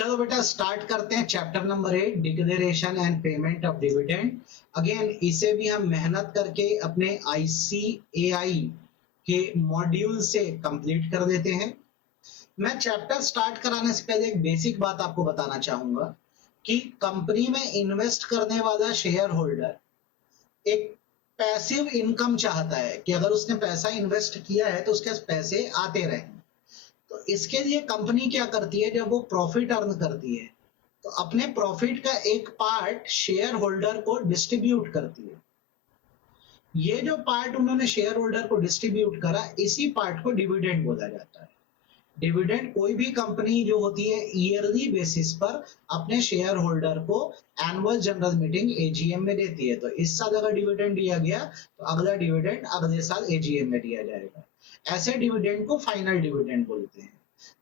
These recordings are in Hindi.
चलो बेटा स्टार्ट करते हैं chapter number 8 declaration and payment of dividend. Again इसे भी हम मेहनत करके अपने ICAI के मॉड्यूल से कंप्लीट कर देते हैं। मैं चैप्टर स्टार्ट कराने से पहले एक बेसिक बात आपको बताना चाहूंगा कि कंपनी में इन्वेस्ट करने वाला शेयर होल्डर एक पैसिव इनकम चाहता है कि अगर उसने पैसा इन्वेस्ट किया है तो उसके पैसे आते रहें। तो इसके लिए कंपनी क्या करती है, जब वो प्रॉफिट अर्न करती है तो अपने प्रॉफिट का एक पार्ट शेयर होल्डर को डिस्ट्रीब्यूट करती है। ये जो पार्ट उन्होंने शेयर होल्डर को डिस्ट्रीब्यूट करा, इसी पार्ट को डिविडेंड बोला जाता है। डिविडेंड कोई भी कंपनी जो होती है ईयरली बेसिस पर अपने शेयर होल्डर को एनुअल जनरल मीटिंग AGM में देती है। तो इस साल अगर डिविडेंड दिया गया तो अगला डिविडेंड अगले साल AGM में दिया जाएगा। ऐसे डिविडेंड को फाइनल डिविडेंड बोलते हैं।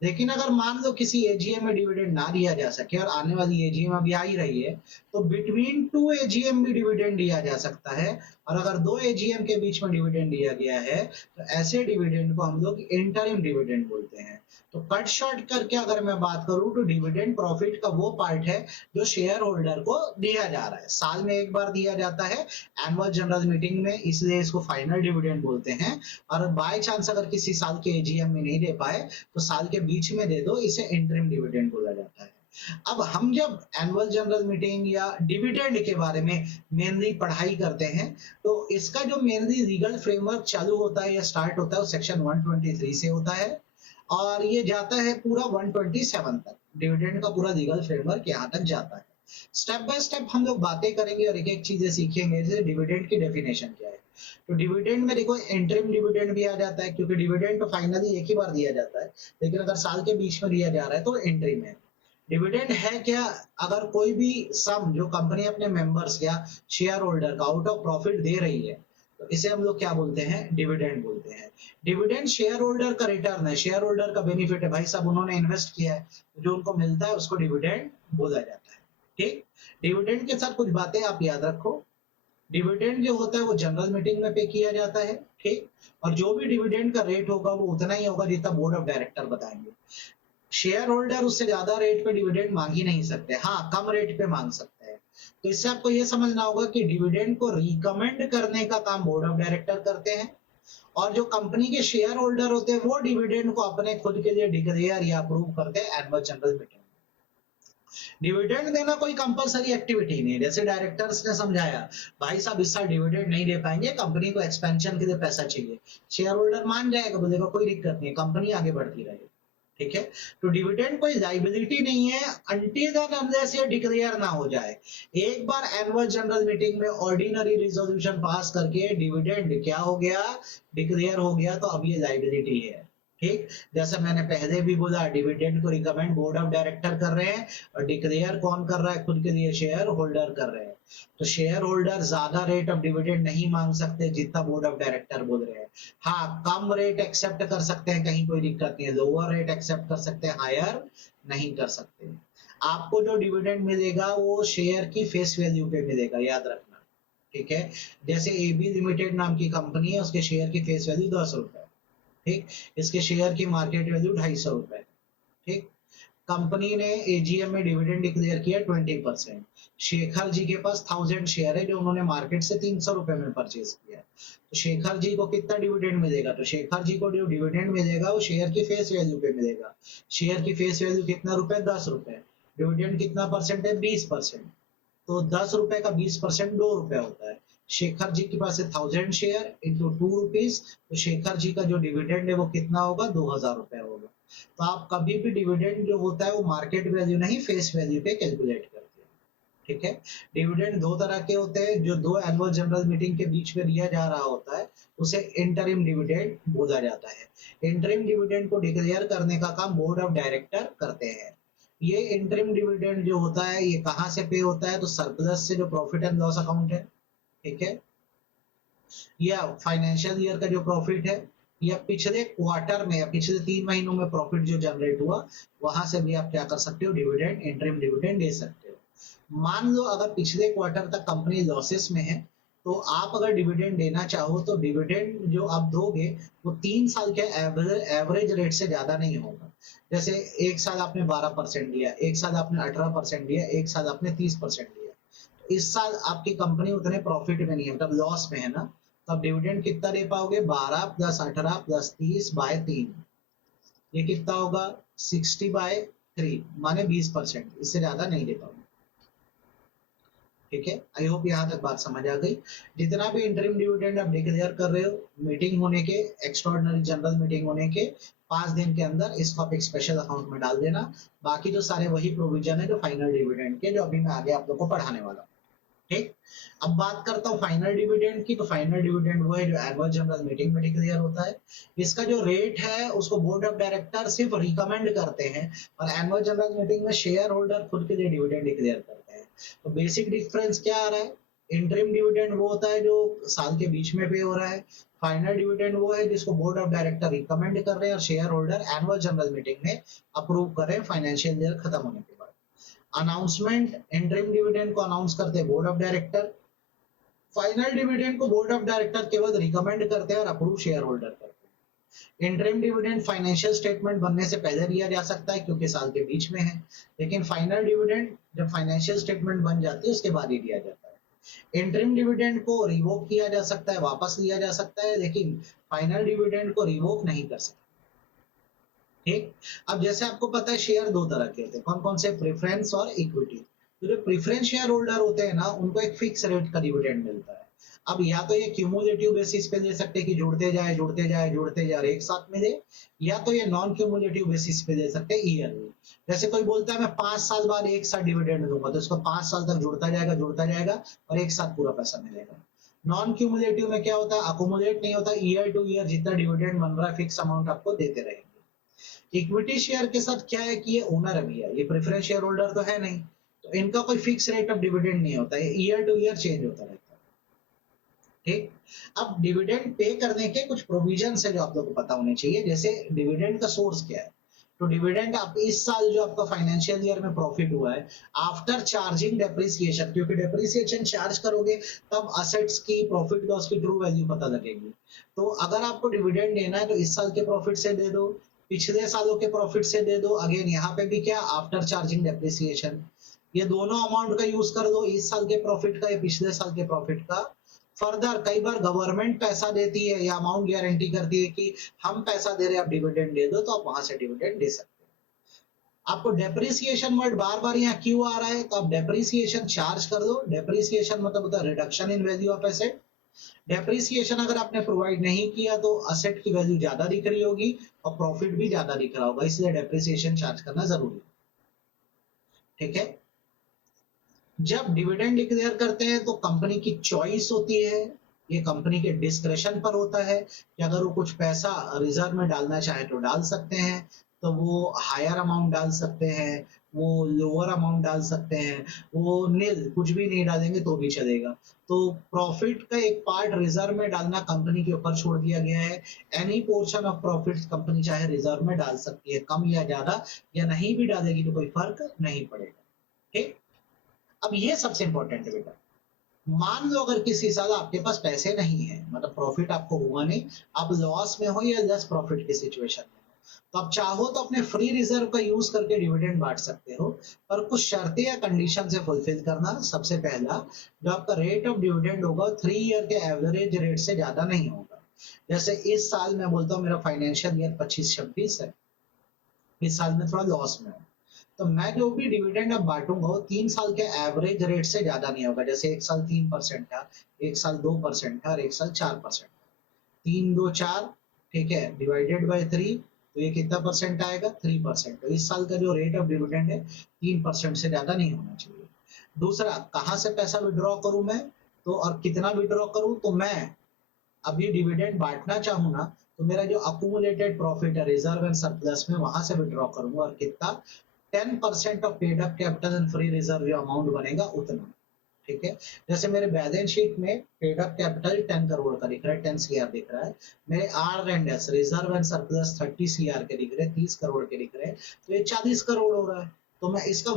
लेकिन अगर मान लो किसी AGM में डिविडेंड ना दिया जा सके और आने वाली AGM अभी आ ही रही है तो बिटवीन 2 AGM भी डिविडेंड दिया जा सकता है। और अगर 2 AGM के बीच में डिविडेंड दिया गया है तो ऐसे डिविडेंड को हम लोग इंटरिम डिविडेंड बोलते हैं। तो कट शॉर्ट करके अगर मैं बात करूं तो डिविडेंड प्रॉफिट का वो पार्ट है जो शेयर होल्डर को दिया जा रहा है। साल में एक बार दिया जाता है एनुअल जनरल मीटिंग में, इसलिए इसको फाइनल डिविडेंड बोलते हैं। और बाय चांस अगर किसी साल के AGM में नहीं दे पाए तो साल के बीच में दे दो, इसे इंटरिम डिविडेंड बोला जाता है। अब हम जब एनुअल जनरल मीटिंग या डिविडेंड के बारे में मेनली पढ़ाई करते हैं तो इसका जो मेनली लीगल फ्रेमवर्क चालू होता है या स्टार्ट होता है वो सेक्शन 123 से होता है और ये जाता है पूरा 127 तक। डिविडेंड का पूरा लीगल फ्रेमवर्क यहाँ तक जाता है। स्टेप बाय स्टेप हम लोग बातें करेंगे और एक एक चीजें सीखेंगे। जैसे डिविडेंड की डेफिनेशन क्या है, तो डिविडेंड में देखो इंटरिम डिविडेंड भी आ जाता है, क्योंकि डिविडेंड तो फाइनली एक ही बार दिया जाता है, लेकिन अगर साल के बीच में दिया जा रहा है तो इंटरिम है। डिविडेंड है क्या, अगर कोई भी सम जो कंपनी अपने मेंबर्स या शेयर होल्डर का आउट ऑफ प्रॉफिट दे रही है तो इसे हम लोग क्या बोलते हैं, डिविडेंड बोलते हैं। डिविडेंड शेयर होल्डर का रिटर्न है, शेयर होल्डर का बेनिफिट है। भाई साहब उन्होंने इन्वेस्ट किया है तो जो उनको मिलता है उसको डिविडेंड बोला जाता है। ठीक, डिविडेंड के साथ कुछ बातें आप याद रखो। डिविडेंड जो होता है वो जनरल मीटिंग में पे किया जाता है। ठीक, और जो भी डिविडेंड का रेट होगा वो उतना ही होगा जितना बोर्ड ऑफ डायरेक्टर बताएंगे। शेयर होल्डर उससे ज्यादा रेट पे डिविडेंड मांग ही नहीं सकते, हाँ कम रेट पे मांग सकते हैं। तो इससे आपको ये समझना होगा कि डिविडेंड को रिकमेंड करने का काम बोर्ड ऑफ डायरेक्टर करते हैं और जो कंपनी के शेयर होल्डर होते हैं वो डिविडेंड को अपने खुद के लिए डिक्लेयर या अप्रूव करते हैं एनुअल जनरल मीटिंग में। डिविडेंड देना कोई कंपलसरी एक्टिविटी नहीं है। जैसे डायरेक्टर्स ने समझाया भाई साहब इस साल डिविडेंड नहीं दे पाएंगे, कंपनी को एक्सपेंशन के लिए पैसा चाहिए, शेयर होल्डर मान जाएगा, बोलेगा कोई दिक्कत नहीं, कंपनी आगे बढ़ती रहेगी। ठीक है, तो डिविडेंड कोई लाइबिलिटी नहीं है अनटिल एंड अनलेस ये डिक्लेयर ना हो जाए। एक बार एनुअल जनरल मीटिंग में ऑर्डिनरी रिजोल्यूशन पास करके डिविडेंड क्या हो गया, डिक्लेयर हो गया, तो अब ये लाइबिलिटी है। ठीक, जैसा मैंने पहले भी बोला डिविडेंड को रिकमेंड बोर्ड ऑफ डायरेक्टर कर रहे हैं और डिक्लेयर कौन कर रहा है, खुद के लिए शेयर होल्डर कर रहे हैं। तो शेयर होल्डर ज्यादा रेट ऑफ डिविडेंड नहीं मांग सकते जितना बोर्ड ऑफ डायरेक्टर बोल रहे हैं। हाँ कम रेट एक्सेप्ट कर सकते हैं, कहीं कोई दिक्कत नहीं है, लोअर रेट एक्सेप्ट कर सकते हैं, हायर नहीं कर सकते। आपको जो डिविडेंड मिलेगा वो शेयर की फेस वैल्यू पे मिलेगा, याद रखना। ठीक है, जैसे AB लिमिटेड नाम की कंपनी है, उसके शेयर की फेस वैल्यू 10 रुपए। ठीक, इसके शेयर की मार्केट वैल्यू 250 रुपए। ठीक, कंपनी ने AGM में डिविडेंड डिक्लेयर किया 20%। शेखर जी के पास 1000 शेयर है जो उन्होंने मार्केट से 300 रुपए में परचेज किया। तो शेखर जी को कितना डिविडेंड मिलेगा, तो शेखर जी को जो डिविडेंड मिलेगा वो शेयर की फेस वैल्यू पे मिलेगा। शेयर की फेस वैल्यू कितना रुपए, 10 रुपए। डिविडेंड कितना परसेंट है, 20%। तो 10 रुपए का 20% 2 रुपए होता है। शेखर जी के पास है 1000 शेयर इंटू 2 रुपीज, तो शेखर जी का जो डिविडेंड है वो कितना होगा, 2000 रुपए होगा। तो आप कभी भी डिविडेंड जो होता है वो मार्केट वैल्यू नहीं फेस वैल्यू पे कैलकुलेट करते हैं। ठीक है, डिविडेंड दो तरह के होते हैं, जो दो एनुअल जनरल मीटिंग के बीच में दिया जा रहा होता है उसे इंटरिम डिविडेंड बोला जाता है। इंटरिम डिविडेंड को डिक्लेयर करने का काम बोर्ड ऑफ डायरेक्टर करते हैं। ये इंटरिम डिविडेंड जो होता है ये कहां से पे होता है, तो सरप्लस से, जो प्रॉफिट एंड लॉस अकाउंट है। ठीक है, या फाइनेंशियल ईयर का जो प्रॉफिट है, या पिछले क्वार्टर में या पिछले 3 महीनों में प्रॉफिट जो जनरेट हुआ, वहां से भी आप क्या कर सकते हो, डिविडेंड, इंटरिम डिविडेंड दे सकते हो। मान लो अगर पिछले क्वार्टर तक कंपनी लॉसेस में है तो आप अगर डिविडेंड देना चाहो तो डिविडेंड जो आप दोगे वो 3 साल के एवरेज रेट से ज्यादा नहीं होगा। जैसे एक साल आपने 12% दिया, एक साल आपने 18% दिया, एक साल आपने 30% दिया, तो इस साल आपकी कंपनी उतने प्रॉफिट में नहीं है, मतलब लॉस में है ना, तो आप डिविडेंड कितना दे पाओगे? 12 प्लस 18 प्लस 30 बाय 3, ये कितना होगा? 60/3, माने 20%, इससे ज्यादा नहीं दे पाओगे। ठीक है, आई होप यहाँ तक बात समझ आ गई। जितना भी इंटरिम डिविडेंड आप डिक्लेयर कर रहे हो, मीटिंग होने के, एक्स्ट्राऑर्डिनरी जनरल मीटिंग होने के 5 दिन के अंदर इसको आप एक स्पेशल अकाउंट में डाल देना। बाकी जो सारे वही प्रोविजन है जो फाइनल डिविडेंड के, जो अभी मैं आगे आप लोग को पढ़ाने वाला हूँ। ठीक, अब बात करता हूँ फाइनल डिविडेंड की। तो फाइनल डिविडेंड वो है जो एनुअल जनरल मीटिंग में डिक्लेयर होता है। इसका जो रेट है उसको बोर्ड ऑफ डायरेक्टर सिर्फ रिकमेंड करते हैं, और एनुअल जनरल मीटिंग में शेयर होल्डर खुद के लिए डिविडेंड डिक्लेयर करते हैं। तो बेसिक डिफरेंस क्या आ रहा है? इंटरिम डिविडेंड वो होता है जो साल के बीच में पे हो रहा है, फाइनल डिविडेंड वो है जिसको बोर्ड ऑफ डायरेक्टर रिकमेंड कर रहे हैं और share holder annual general meeting में अप्रूव कर रहे हैं फाइनेंशियल ईयर खत्म होने के बाद। अनाउंसमेंट, इंटरिम डिविडेंड को अनाउंस करते हैं board of director, final dividend को बोर्ड ऑफ डायरेक्टर केवल रिकमेंड करते हैं और अप्रूव शेयर होल्डर करते हैं। इंटरिम डिविडेंड फाइनेंशियल स्टेटमेंट बनने से पहले दिया जा सकता है क्योंकि साल के बीच में है, लेकिन फाइनल डिविडेंड जब फाइनेंशियल स्टेटमेंट बन जाती है उसके बाद ही दिया जाता है। इंटरिम डिविडेंड को रिवोक किया जा सकता है, वापस लिया जा सकता है, लेकिन फाइनल डिविडेंड को रिवोक नहीं कर सकते। ठीक, अब जैसे आपको पता है शेयर दो तरह के होते हैं, कौन कौन से? प्रेफरेंस और इक्विटी। तो जो प्रेफरेंस शेयर होल्डर होते हैं ना, उनको एक फिक्स रेट का डिविडेंड मिलता है। अब या तो ये क्यूमुलेटिव बेसिस पे दे सकते हैं कि जुड़ते जाए जुड़ते जाए जुड़ते जाए और एक साथ में दे, या तो ये नॉन क्यूमुलेटिव बेसिस पे दे सकते हैं ईयरली। जैसे कोई बोलता है मैं 5 साल बाद एक साथ डिविडेंड दूंगा, तो इसको 5 साल तक जुड़ता जाएगा और एक साथ पूरा पैसा मिलेगा। नॉन क्यूमुलेटिव में क्या होता है? अकोमुलेट नहीं होता, ईयर टू ईयर जितना डिविडेंड बन रहा है फिक्स अमाउंट आपको देते रहेंगे। इक्विटी शेयर के साथ क्या है कि ये ओनर अभी है, ये प्रेफरेंस शेयर होल्डर तो है नहीं, तो इनका कोई फिक्स रेट ऑफ डिविडेंड नहीं होता है, ईयर टू ईयर चेंज होता रहता है। ठीक, अब डिविडेंड पे करने के कुछ प्रोविजन है जो आप लोग को पता होने चाहिए। जैसे डिविडेंड का सोर्स क्या है, तो डिविडेंड आप इस साल जो आपका फाइनेंशियल ईयर में प्रॉफिट हुआ है, आफ्टर चार्जिंग डेप्रिसिएशन, क्योंकि डेप्रिसिएशन चार्ज करोगे तब असेट्स की प्रॉफिट लॉस की ट्रू वैल्यू पता लगेगी। तो अगर आपको डिविडेंड देना है तो इस साल के प्रॉफिट से दे दो, पिछले सालों के प्रॉफिट से दे दो, अगेन यहाँ पे भी क्या, आफ्टर चार्जिंग डेप्रिसिएशन, ये दोनों अमाउंट का यूज कर दो, इस साल के प्रॉफिट का या पिछले साल के प्रॉफिट का। फर्दर कई बार गवर्नमेंट पैसा देती है या अमाउंट गारंटी करती है कि हम पैसा दे रहे हैं आप डिविडेंड दे दो, तो आप वहां से डिविडेंड दे सकते हो। आपको डेप्रिसिएशन वर्ड बार बार यहाँ क्यों आ रहा है, तो आप डेप्रिसिएशन चार्ज कर दो। डेप्रिसिएशन मतलब होता है reduction in value of asset. Depreciation अगर आपने प्रोवाइड नहीं किया तो असेट की वैल्यू ज्यादा दिख रही होगी और प्रॉफिट भी ज्यादा दिख रहा होगा, इसलिए डेप्रिसिएशन चार्ज करना जरूरी है। ठीक है, जब डिविडेंड डिक्लेयर करते हैं तो कंपनी की चॉइस होती है, ये कंपनी के डिस्क्रेशन पर होता है कि अगर वो कुछ पैसा रिजर्व में डालना चाहे तो डाल सकते हैं, तो वो हायर अमाउंट डाल सकते हैं, वो लोअर अमाउंट डाल सकते हैं, वो नील कुछ भी नहीं डालेंगे तो भी चलेगा। तो प्रॉफिट का एक पार्ट रिजर्व में डालना कंपनी के ऊपर छोड़ दिया गया है। Any portion of profit company चाहे रिजर्व में डाल सकती है, कम या ज्यादा, या नहीं भी डालेगी तो कोई फर्क नहीं पड़ेगा। ठीक, अब ये सबसे इंपॉर्टेंट है बेटा। मान लो अगर किसी साल आपके पास पैसे नहीं है, मतलब प्रॉफिट आपको हुआ नहीं, आप लॉस में हो या लेस प्रॉफिट की सिचुएशन में हो, तो आप चाहो तो अपने फ्री रिजर्व का यूज करके डिविडेंड बांट सकते हो, पर कुछ शर्तें या कंडीशन से फुलफिल करना। सबसे पहला, जो आपका रेट ऑफ डिविडेंड होगा 3 ईयर के एवरेज रेट से ज्यादा नहीं होगा। जैसे इस साल मैं बोलता हूँ मेरा फाइनेंशियल ईयर 25-26 है, इस साल में थोड़ा लॉस में हूँ, तो मैं जो भी डिविडेंड अब बांटूंगा वो 3 साल के एवरेज रेट से ज्यादा नहीं होगा। जैसे एक साल 3% था, एक साल 2% था और एक साल 4%। 3 2 4, ठीक है, डिवाइडेड बाय 3, तो ये कितना परसेंट आएगा? 3%। तो इस साल का जो रेट ऑफ डिविडेंड है 3% से ज्यादा नहीं होना चाहिए। दूसरा, कहाँ से पैसा विड्रॉ करूं मैं, तो और कितना विड्रॉ करूं, तो मैं अभी डिविडेंड बांटना चाहूँ ना, तो मेरा जो अकुमुलेटेड प्रॉफिट है रिजर्व एंड सरप्लस में, वहां से विड्रॉ करूंगा, और कितना? 10% of paid up capital and free reserve जो अमाउंट बनेगा उतना। ठीक है, जैसे मेरे बैलेंस शीट में पेड अप कैपिटल 10 करोड़ का दिख रहा है, 10 सीआर दिख रहा है, मेरे R and S reserve and surplus 30 CR के दिख रहे हैं, 30 करोड़ के दिख रहे हैं, तो ये 40 करोड़ हो रहा है। तो मैं इसका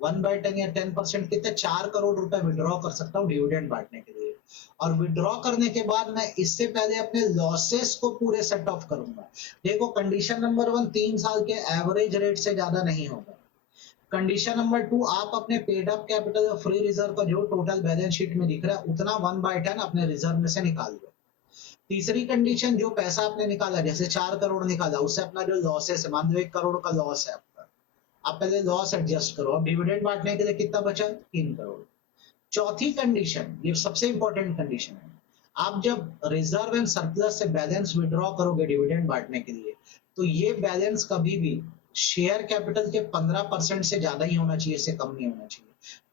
1/10 या 10% कितने 4 करोड़ रुपए विड्रॉ कर सकता हूँ डिविडेंड बांटने के लिए। और विड्रॉ करने के बाद मैं इससे पहले अपने लॉसेस को पूरे सेट ऑफ करूंगा। देखो कंडीशन नंबर 1 3 साल के एवरेज रेट से ज्यादा नहीं होगा। कंडीशन नंबर 2 आप अपने पेड अप कैपिटल और फ्री रिजर्व का जो टोटल बैलेंस शीट में दिख रहा है उतना 1/10 अपने रिजर्व में से निकाल दो। तीसरी कंडीशन, जो पैसा आपने निकाला, जैसे 4 करोड़ निकाला, उससे अपना जो लॉसेस है, मान लो 1 करोड़ का लॉस है आपका, आप पहले लॉस एडजस्ट करो। अब डिविडेंड बांटने के लिए कितना बचा? 3 करोड़। चौथी कंडीशन, ये सबसे इंपॉर्टेंट कंडीशन है, आप जब रिजर्व एंड सरप्लस से बैलेंस विड्रॉ करोगे डिविडेंड बांटने के लिए, तो ये बैलेंस कभी भी शेयर कैपिटल के 15% से ज्यादा ही होना चाहिए, इससे कम नहीं होना चाहिए।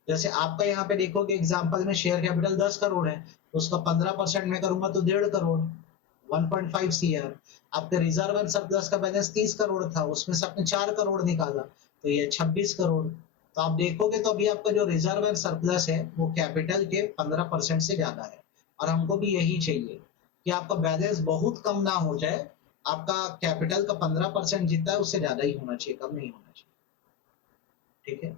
जैसे आपका यहाँ पे देखोगे एग्जांपल में शेयर कैपिटल 10 करोड़ है, तो उसका 15% में करूंगा तो 1.5 करोड़, 1.5 CR। आपके रिजर्व एंड सरप्लस का बैलेंस 30 करोड़ था, उसमें से आपने 4 करोड़ निकाला, तो ये 26 करोड़। तो आप देखोगे तो अभी आपका जो रिजर्व एंड सरप्लस है वो कैपिटल के 15% से ज्यादा है। और हमको भी यही चाहिए कि आपका बैलेंस बहुत कम ना हो जाए, आपका कैपिटल का 15% जितना है उससे ज्यादा ही होना चाहिए, कम नहीं होना चाहिए। ठीक है,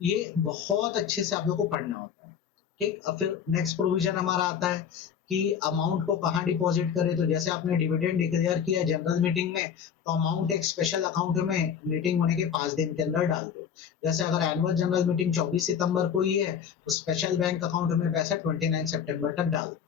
ये बहुत अच्छे से आप लोग को पढ़ना होता है। ठीक, अब फिर नेक्स्ट प्रोविजन हमारा आता है कि अमाउंट को कहाँ डिपॉजिट करें। तो जैसे आपने डिविडेंड डिक्लेयर किया जनरल मीटिंग में, तो अमाउंट एक स्पेशल अकाउंट में मीटिंग होने के 5 दिन के अंदर डाल दो। जैसे अगर एनुअल जनरल मीटिंग 24 सितंबर को ही है, तो स्पेशल बैंक अकाउंट में पैसा 29 सितंबर तक डाल दो।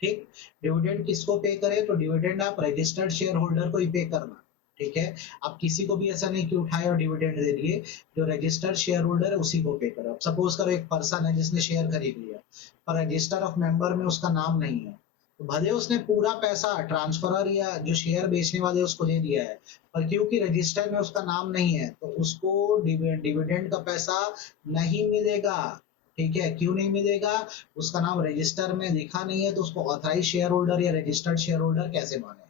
ठीक, डिविडेंड किसको पे करे? तो डिविडेंड आप रजिस्टर्ड शेयर होल्डर को ही पे करना। ठीक है, आप किसी को भी ऐसा नहीं कि उठाए और डिविडेंड दे दिए, जो रजिस्टर्ड शेयर होल्डर है उसी को पे करो। सपोज करो एक पर्सन है जिसने शेयर खरीद लिया, पर रजिस्टर ऑफ मेंबर में उसका नाम नहीं है, तो भले उसने पूरा पैसा ट्रांसफरर या जो शेयर बेचने वाले उसको दे दिया है, पर क्योंकि रजिस्टर में उसका नाम नहीं है तो उसको डिविडेंड का पैसा नहीं मिलेगा। ठीक है, क्यों नहीं मिलेगा? उसका नाम रजिस्टर में लिखा नहीं है, तो उसको ऑथराइज शेयर होल्डर या रजिस्टर्ड शेयर होल्डर कैसे माने?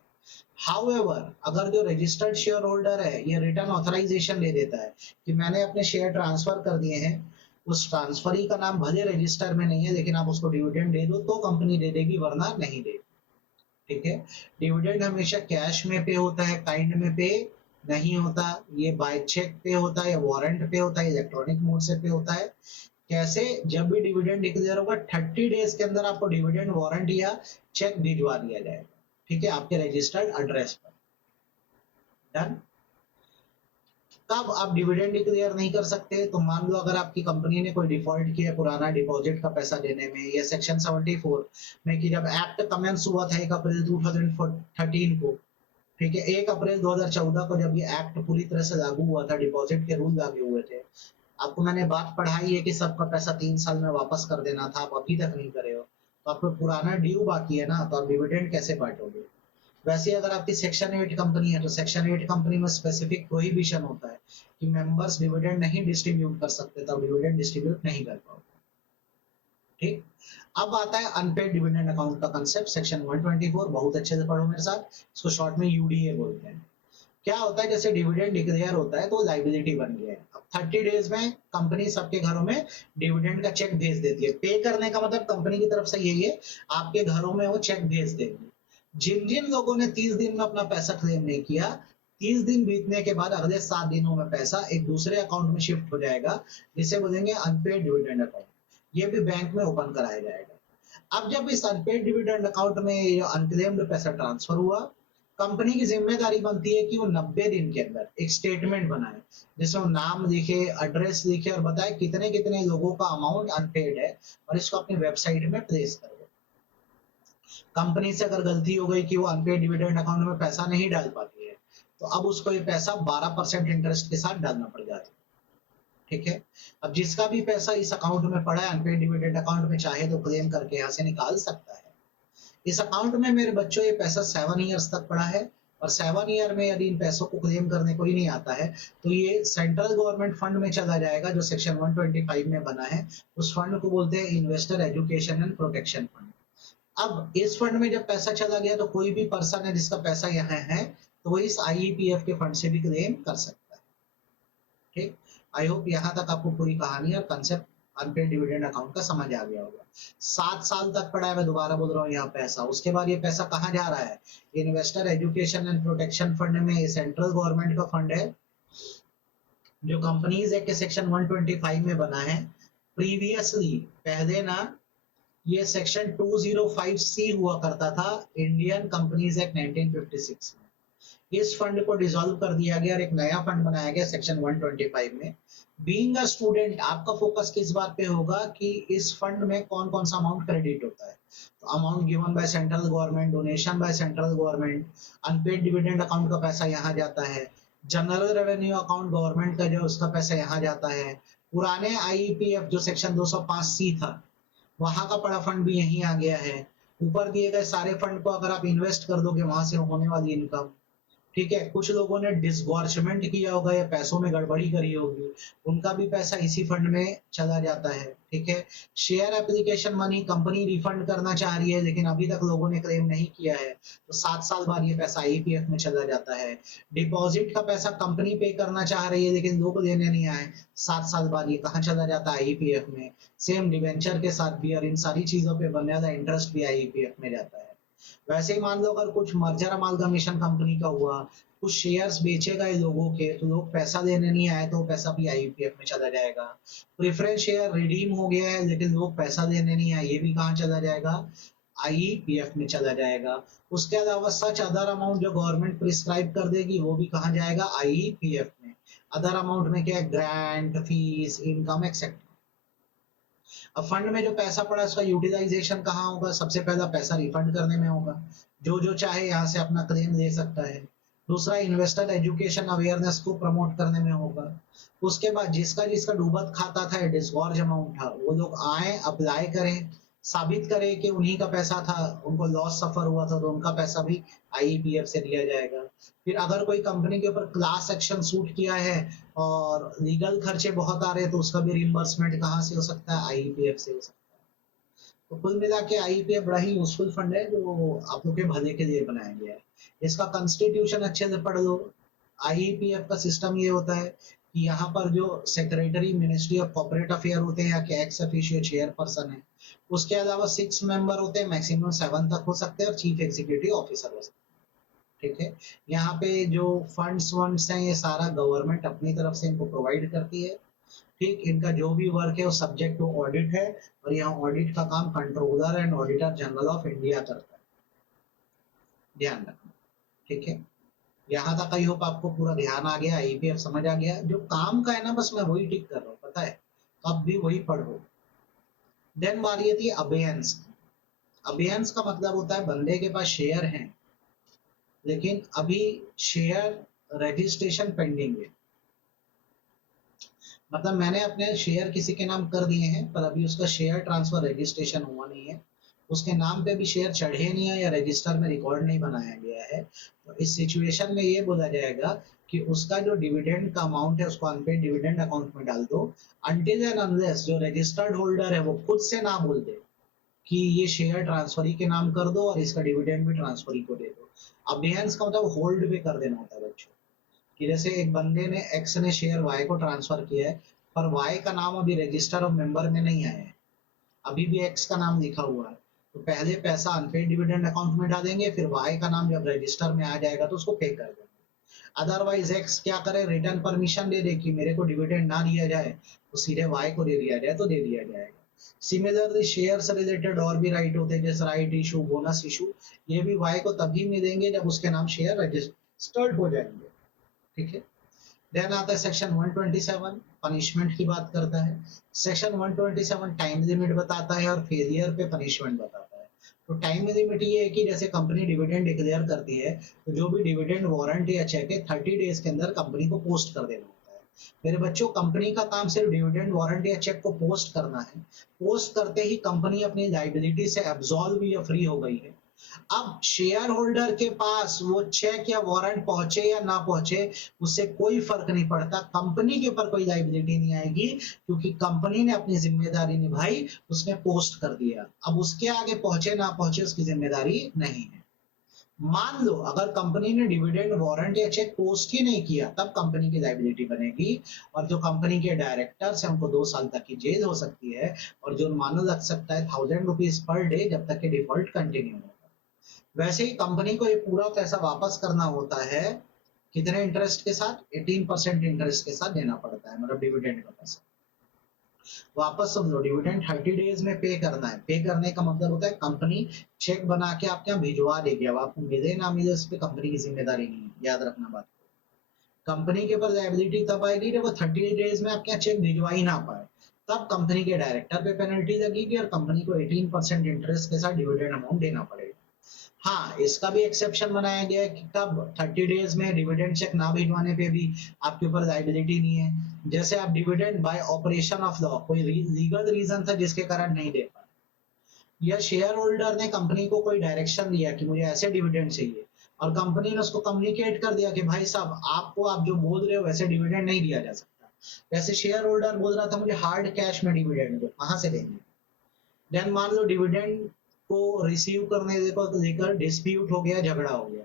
हाउएवर, अगर जो रजिस्टर्ड शेयर होल्डर है ये रिटर्न ऑथराइजेशन दे देता है कि मैंने अपने शेयर ट्रांसफर कर दिए हैं, उस ट्रांसफरी का नाम भले रजिस्टर में नहीं है, लेकिन आप उसको डिविडेंड दे दो तो कंपनी दे देगी, वरना नहीं देगी। ठीक है, डिविडेंड हमेशा कैश में पे होता है, काइंड में पे नहीं होता। ये बाय चेक पे होता है, या वारंट पे होता है, इलेक्ट्रॉनिक मोड से पे होता है। कैसे? जब भी डिविडेंड डिक्लेयर होगा 30 डेज के अंदर आपको डिविडेंड वारंट या चेक भिजवा दिया जाएगा। ठीक है, आपके रजिस्टर्ड एड्रेस पर। डन। तब आप डिविडेंड डिक्लेयर नहीं कर सकते, तो मान लो अगर आपकी कंपनी ने कोई डिफॉल्ट किया पुराना डिपॉजिट का पैसा देने में, या सेक्शन 74 में कि जब एक्ट कमेंस हुआ था 1 अप्रैल 2013 को, ठीक है, 1 अप्रैल 2014 को जब ये एक्ट पूरी तरह से लागू हुआ था, डिपॉजिट के रूल लागू हुए थे, आपको मैंने बात पढ़ाई है कि सबका पैसा 3 साल में वापस कर देना था, आप अभी तक नहीं करे हो, तो आपको पुराना ड्यू बाकी है ना, तो आप डिविडेंड कैसे बांटोगे? वैसे अगर आपकी सेक्शन 8 कंपनी है, तो सेक्शन 8 कंपनी में स्पेसिफिक प्रोहिबिशन होता है कि मेंबर्स डिविडेंड नहीं डिस्ट्रीब्यूट कर सकते, तो डिविडेंड डिस्ट्रीब्यूट नहीं कर पाओगे। ठीक, अब आता है अनपेड डिविडेंड अकाउंट का कंसेप्ट, सेक्शन 124, बहुत अच्छे से पढ़ो मेरे साथ, इसको शॉर्ट में यूडीए बोलते हैं। क्या होता है? जैसे डिविडेंड डिक्लेयर होता है तो लाइबिलिटी बन गया है। अब 30 डेज में कंपनी सबके घरों में डिविडेंड का चेक भेज देती है। पे करने का मतलब कंपनी की तरफ से यही है, आपके घरों में वो चेक भेज देगी। जिन जिन लोगों ने 30 दिन में अपना पैसा क्लेम नहीं किया, 30 दिन बीतने के बाद अगले 7 दिनों में पैसा एक दूसरे अकाउंट में शिफ्ट हो जाएगा, जिसे बोलेंगे अनपेड डिविडेंड अकाउंट। ये भी बैंक में ओपन कराया जाएगा। अब जब इस अनपेड डिविडेंड अकाउंट में अनक्लेम्ड पैसा ट्रांसफर हुआ, कंपनी की जिम्मेदारी बनती है कि वो 90 दिन के अंदर एक स्टेटमेंट बनाए, जिसमें नाम लिखे, एड्रेस लिखे और बताए कितने कितने लोगों का अमाउंट अनपेड है, और इसको अपनी वेबसाइट में प्लेस कर दे। कंपनी से अगर गलती हो गई कि वो अनपेड डिविडेंड अकाउंट में पैसा नहीं डाल पाती है, तो अब उसको ये पैसा 12% इंटरेस्ट के साथ डालना पड़ जाता है। ठीक है, अब जिसका भी पैसा इस अकाउंट में पड़ा है अनपेड डिविडेंड अकाउंट में, चाहे तो क्लेम करके यहाँ से निकाल सकता है। इस अकाउंट में मेरे बच्चों ये पैसा 7 ईयर्स तक पड़ा है, और 7 ईयर में यदि इन पैसों को क्लेम करने को ही नहीं आता है, तो ये सेंट्रल गवर्नमेंट फंड में चला जाएगा, जो सेक्शन 125 में बना है। उस फंड को बोलते हैं investor education and protection fund. अब इस फंड में जब पैसा चला गया, तो कोई भी पर्सन है जिसका पैसा यहाँ है, तो वो इस आईईपीएफ के फंड से भी क्लेम कर सकता है। ठीक, आई होप यहाँ तक आपको पूरी कहानी और कंसेप्ट अनपेड डिविडेंड अकाउंट का समझ आ गया होगा। 7 साल तक पड़ा है, मैं दोबारा बोल रहा हूँ, यहाँ पैसा। उसके बाद ये पैसा कहाँ जा रहा है? Investor education and protection fund में। ये सेंट्रल गवर्नमेंट का फंड है, जो कंपनीज एक्ट के सेक्शन 125 में बना है। प्रीवियसली, पहले ना, ये सेक्शन 205C हुआ करता था इंडियन कंपनीज एक्ट 1956 में। इस फंड को डिसॉल्व कर दिया गया और एक नया फंड बनाया गया सेक्शन 125 में। बीइंग अ स्टूडेंट आपका फोकस किस बात पे होगा कि इस फंड में कौन कौन सा अमाउंट क्रेडिट होता है। तो amount given by central government, donation by central government, unpaid dividend account का पैसा यहाँ जाता है, जनरल रेवेन्यू अकाउंट गवर्नमेंट का जो उसका पैसा यहाँ जाता है, पुराने आईईपीएफ जो सेक्शन 205C था वहां का बड़ा फंड भी यहीं आ गया है। ऊपर दिए गए सारे फंड को अगर आप इन्वेस्ट कर दोगे वहां से होने वाली इनकम, ठीक है। कुछ लोगों ने डिसगॉर्जमेंट किया होगा या पैसों में गड़बड़ी करी होगी, उनका भी पैसा इसी फंड में चला जाता है, ठीक है। Share application money company refund करना चाह रही है लेकिन अभी तक लोगों ने क्लेम नहीं किया है, तो 7 साल बाद ये पैसा आईपीएफ में चला जाता है। डिपॉजिट का पैसा कंपनी पे करना चाह रही है लेकिन लोग देने नहीं आए, 7 साल बाद ये कहाँ चला जाता है आईपीएफ में। सेम डिवेंचर के साथ भी, और इन सारी चीजों पे बनने वाला इंटरेस्ट भी आईपीएफ में जाता है। वैसे ही मान लो अगर कुछ मर्जर अमालगमेशन कंपनी का हुआ, कुछ शेयर्स बेचे गए लोगों के, तो लोग पैसा देने नहीं आए तो पैसा भी आईपीएफ में चला जाएगा। प्रेफरेंस शेयर रिडीम हो गया है लेकिन लोग पैसा देने नहीं आए, ये भी कहाँ चला जाएगा, आईपीएफ में चला जाएगा। उसके अलावा सच अदर अमाउंट जो गवर्नमेंट प्रिस्क्राइब कर देगी वो भी कहाँ जाएगा, आईपीएफ में। अदर अमाउंट में क्या है, ग्रांट, फीस, इनकम एक्सेट्रा। अब फंड में जो पैसा पड़ा उसका यूटिलाइजेशन कहाँ होगा, सबसे पहला पैसा रिफंड करने में होगा, जो जो चाहे यहाँ से अपना क्लेम दे सकता है। दूसरा इन्वेस्टर एजुकेशन अवेयरनेस को प्रमोट करने में होगा। उसके बाद जिसका जिसका डूबत खाता था, डिसगॉर्ज अमाउंट था, वो लोग आए अप्लाई करें, साबित करें कि उन्हीं का पैसा था, उनको लॉस सफर हुआ था, तो उनका पैसा भी आईपीएफ से दिया जाएगा। फिर अगर कोई कंपनी के ऊपर क्लास एक्शन सूट किया है और लीगल खर्चे बहुत आ रहे हैं तो उसका भी रिम्बर्समेंट कहाँ से हो सकता है, आईपीएफ से हो सकता है। तो कुल मिला के आईपीएफ बड़ा ही यूजफुल फंड है जो आप लोग के भले के लिए बनाया गया है। इसका कॉन्स्टिट्यूशन अच्छे से पढ़ लो। आईपीएफ का सिस्टम ये होता है कि यहाँ पर जो secretary ministry of corporate affair होते हैं या के एक्स ऑफिशियो चेयरपर्सन है, उसके अलावा 6 मेंबर होते हैं, मैक्सिमम 7 तक हो सकते हैं, और चीफ एग्जीक्यूटिव ऑफिसर हो सकते हैं, ठीक है। यहाँ पे जो फंड्स वंड्स हैं ये सारा गवर्नमेंट अपनी तरफ से इनको प्रोवाइड करती है, ठीक। इनका जो भी वर्क है वो सब्जेक्ट टू ऑडिट है, और यहाँ ऑडिट का काम controller and auditor general of India करता है, ध्यान रखना, ठीक है। यहाँ तक आई होप आपको पूरा ध्यान आ गया, आईपीएफ समझ आ गया। जो काम का है ना बस मैं वही टिक कर रहा हूँ, पता है, अब भी वही पढ़ो। देन बारी थी अबेयंस। अबेयंस का मतलब होता है बंदे के पास शेयर हैं लेकिन अभी शेयर रजिस्ट्रेशन पेंडिंग है। मतलब मैंने अपने शेयर किसी के नाम कर दिए हैं पर अभी उसका शेयर ट्रांसफर रजिस्ट्रेशन हुआ नहीं है, उसके नाम पे भी शेयर चढ़े नहीं है या रजिस्टर में रिकॉर्ड नहीं बनाया गया है। तो इस सिचुएशन में ये बोला जाएगा कि उसका जो डिविडेंड का अमाउंट है उसको अनपेड डिविडेंड अकाउंट में डाल दो, अनटिल एंड अनलेस जो रजिस्टर्ड होल्डर है वो खुद से ना बोल दे कि ये शेयर ट्रांसफरी के नाम कर दो और इसका डिविडेंड भी ट्रांसफरी को दे दो। अबेयंस का मतलब होल्ड पे कर देना होता है बच्चों, कि जैसे एक बंदे ने एक्स ने शेयर वाई को ट्रांसफर किया है पर वाई का नाम अभी रजिस्टर ऑफ मेंबर में नहीं आया है, अभी भी एक्स का नाम लिखा हुआ है, तो पहले पैसा अनपेड डिविडेंड अकाउंट में डालेंगे, फिर वाई का नाम जब रजिस्टर में आ जाएगा तो उसको पे कर देंगे। अदरवाइज एक्स क्या करे, रिटर्न परमिशन दे दे कि मेरे को डिविडेंड ना दिया जाए, तो सीधे वाई को दे दिया जाए तो दे दिया जाएगा। सिमिलरली शेयर से रिलेटेड और भी राइट होते हैं जैसे राइट इशू, बोनस इशू, ये भी वाई को तभी मिलेंगे जब उसके नाम शेयर रजिस्टर्ड हो जाएंगे, ठीक है। देन आता है सेक्शन 127, पनिशमेंट की बात करता है। सेक्शन 127 टाइम लिमिट बताता है और फेलियर पे पनिशमेंट बताता है। तो टाइम लिमिट ये है कि जैसे कंपनी डिविडेंड डिक्लेयर करती है तो जो भी डिविडेंड वारंट या चेक है 30 डेज के अंदर कंपनी को पोस्ट कर देना होता है। मेरे बच्चों कंपनी का काम सिर्फ डिविडेंड वारंट या चेक को पोस्ट करना है, पोस्ट करते ही कंपनी अपनी लाइबिलिटी से एब्सॉल्व या फ्री हो गई है। अब शेयर होल्डर के पास वो चेक या वारंट पहुंचे या ना पहुंचे उससे कोई फर्क नहीं पड़ता, कंपनी के ऊपर कोई लाइबिलिटी नहीं आएगी क्योंकि कंपनी ने अपनी जिम्मेदारी निभाई, उसने पोस्ट कर दिया। अब उसके आगे पहुंचे ना पहुंचे उसकी जिम्मेदारी नहीं है। मान लो अगर कंपनी ने डिविडेंड वारंट या चेक पोस्ट ही नहीं किया तब कंपनी की लाइबिलिटी बनेगी, और जो कंपनी के डायरेक्टर्स हैं उनको 2 साल तक की जेल हो सकती है और जुर्माना लग सकता है 1000 रुपीज पर डे जब तक कि डिफॉल्ट कंटिन्यू हो। वैसे ही कंपनी को ये पूरा पैसा वापस करना होता है, कितने इंटरेस्ट के साथ, 18% इंटरेस्ट के साथ देना पड़ता है, मतलब डिविडेंड का पैसा। वापस समझो, डिविडेंड 30 डेज में पे करना है। पे करने का मतलब होता है कंपनी चेक बना के आपके यहाँ भिजवा देगी। अब आपको मिले ना मिले उस पर कंपनी की जिम्मेदारी नहीं है, याद रखना बात। कंपनी के ऊपर लायबिलिटी तब आएगी जब वो 30 डेज में आपके यहाँ चेक भिजवा ही ना पाए, तब कंपनी के डायरेक्टर पे पेनल्टी लगेगी और कंपनी को 18% इंटरेस्ट के साथ डिविडेंड अमाउंट देना पड़ेगा। हाँ, इसका भी एक्सेप्शन बनाया गया है कि कब 30 डेज में डिविडेंड चेक ना भिजवाने पे भी आपके ऊपर लायबिलिटी नहीं है। जैसे आप dividend by operation of law, कोई लीगल रीजन था जिसके कारण नहीं दे पाए, या शेयर होल्डर ने कंपनी को कोई डायरेक्शन दिया कि मुझे ऐसे डिविडेंड चाहिए और कंपनी ने उसको कम्युनिकेट कर दिया कि भाई साहब आपको आप जो बोल रहे हो वैसे डिविडेंड नहीं दिया जा सकता। वैसे शेयर होल्डर बोल रहा था मुझे हार्ड कैश में डिविडेंड दो, कहां से देंगे? देन मान लो डिविडेंड को रिसीव करने को लेकर डिस्प्यूट हो गया, झगड़ा हो गया,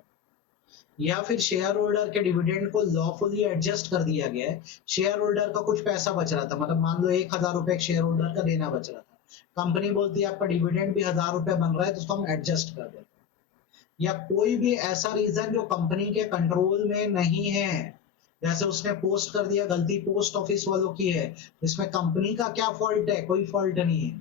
या फिर शेयर होल्डर के डिविडेंड को लॉफुली एडजस्ट कर दिया गया है। शेयर होल्डर का कुछ पैसा बच रहा था, मतलब मान लो 1,000 रुपए शेयर होल्डर का देना बच रहा था, कंपनी बोलती है आपका डिविडेंड भी 1,000 रुपए बन रहा है तो उसको हम एडजस्ट कर देते हैं। या कोई भी ऐसा रीजन जो कंपनी के कंट्रोल में नहीं है, जैसे उसने पोस्ट कर दिया, गलती पोस्ट ऑफिस वालों की है, इसमें कंपनी का क्या फॉल्ट है? कोई फॉल्ट नहीं है,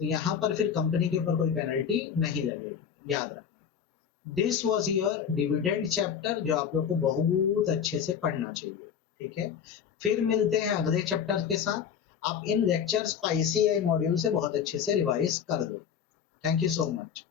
तो यहाँ पर फिर कंपनी के ऊपर कोई पेनल्टी नहीं लगेगी, याद रखना। This was your dividend chapter, जो आप लोग को बहुत अच्छे से पढ़ना चाहिए। ठीक है, फिर मिलते हैं अगले चैप्टर के साथ। आप इन लेक्चर्स को आईसीआई मॉड्यूल से बहुत अच्छे से रिवाइज कर दो। Thank you so much.